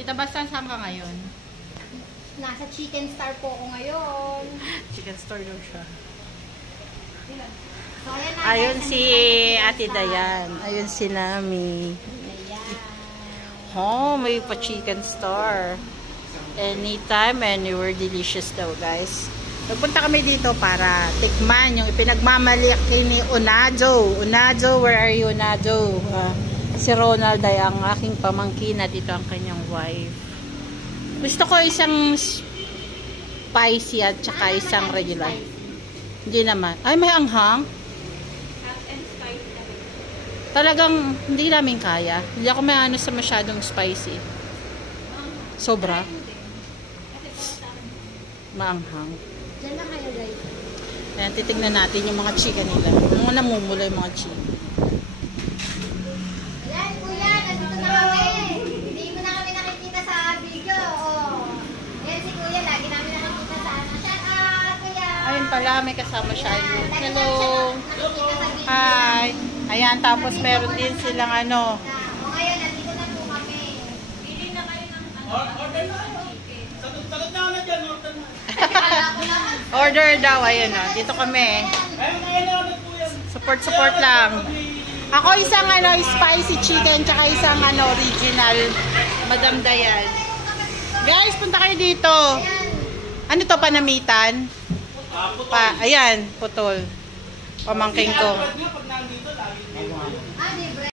Tita Basta, saan ka ngayon? Nasa Chicken Star po ako ngayon. Chicken store daw siya. So, ayan na, Ayun guys, si nandito Ate tayo sa Dayan. Ayun si Nami. Ayan. Oh, may pa chicken store. Anytime, anywhere, delicious daw, guys. Nagpunta kami dito para tikman yung ipinagmamalaki ni Unado. Unado, where are you, Unado? Si Ronald ay ang aking pamangkin na dito ang kanyang wife. Gusto ko isang spicy at saka isang regular. Hindi naman. Ay, may anghang? Talagang hindi namin kaya. Hindi ako may ano sa masyadong spicy. Sobra. Maanghang. Diyan na kayo, guys. Ayan, titignan natin yung mga chika nila. Mga namumula yung mga chika. Ayan, kuya, nandito na kami. Hindi mo na kami nakikita sa video. Oh. Ayan si kuya, lagi namin nakikita sa ano. Shout out, kuya. Ayun pala, may kasama siya. Ayan, lagi Hello. namin siya nakikita sa video. Hi. Ayan, tapos meron din silang ano. O ngayon, nandito na po kami. Pili na kayo ng Order na kayo. Sagot na ako na dyan, order na. Order daw, ayun o. Dito kami. Ayun na order po yan. Support lang. Ako isang ano, spicy chicken, tsaka isang ano, original Madam Dayan. Guys, punta kayo dito. Ano to, panamitan? Ayan, putol. Pamangking ko.